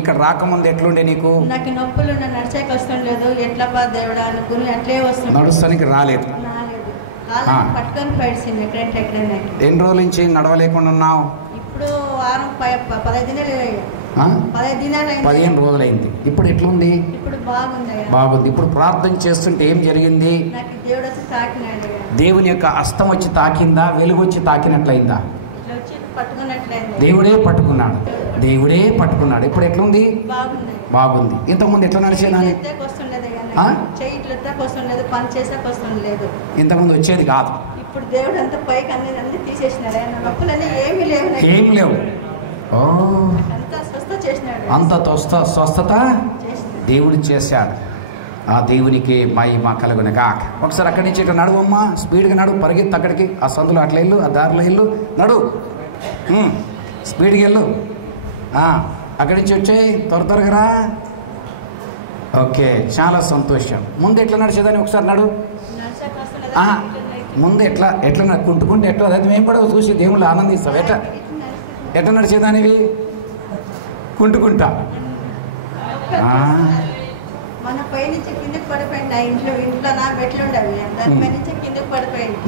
ఇక్కడ రాకముందు ఎట్లుండే నీకు? నాకు నొప్పులు, నడిచే కష్టం లేదు. ఎట్లా బా దేవుడా అనుకుని అట్లే వస్తుంది. నడుస్తానికి రాలేదు. పట్టుకొని పడిసింది ఎక్కడైనా. ఎన్ని రోజుల నుంచి నడవలేకుండా ఉన్నావు? ఇప్పుడు వారం 15 దినాలు 15 రోజులైంది. ఇప్పుడు ఎట్లుంది? ఇప్పుడు బాగుంది. బాగుంది. ఇప్పుడు ప్రార్థన చేస్తుంటే ఏం జరిగింది? నాకు దేవుడు వచ్చి తాకినాడు. దేవుని యొక్క హస్తం వచ్చి తాకిందా? వెలుగు వచ్చి తాకినట్లయిందా? దేవుడే పట్టుకున్నాడు. దేవుడే పట్టుకున్నాడు. ఇప్పుడు ఎట్లుంది? బాగుంది. ఇంతకుముందు ఎట్లా నడిచేదాన్ని? పని చేసే కష్టం లేదు. ఇంతకుముందు వచ్చేది కాదు. ఇప్పుడు దేవుడు అంతా పైకి అన్ని తీసేసినాడు. నొప్పులన్నీ ఏమి లేవు. ఓ, అంత స్వస్థత దేవుడు చేశాడు. ఆ దేవునికి మహిమ కలుగును గాక. ఒకసారి అక్కడి నుంచి ఇట్లా నడువమ్మా, స్పీడ్గా నడువు, పరిగెత్తు అక్కడికి. ఆ సందులో అట్లా వెళ్ళు, ఆ దారిలో వెళ్ళు, నడు, స్పీడ్గా వెళ్ళు. అక్కడి నుంచి వచ్చేయి, త్వరగా రా. ఓకే, చాలా సంతోషం. ముందు ఎట్లా నడిచేదాన్ని ఒకసారి నడు. ముందు ఎట్లా కుంటుకుంటే ఎట్లా, అదే మేము కూడా చూసి దేవుళ్ళు ఆనందిస్తాం. ఎట్లా నడిచేదానివి? కుంటుకుంటా.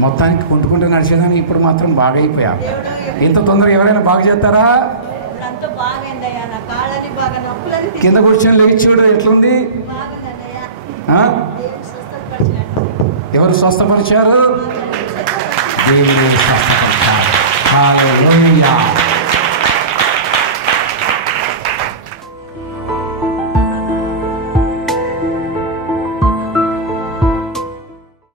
మొత్తానికి కుంటుకుంటూ నడిచేదాన్ని. ఇప్పుడు మాత్రం బాగా అయిపోయా. ఇంత తొందరగా ఎవరైనా బాగా చేస్తారా? కింద కూర్చొని లేచి చూడు ఎట్లుంది. ఎవరు స్వస్థపరిచారు? దేవుడు స్వస్థపరిచారు. హల్లెలూయా.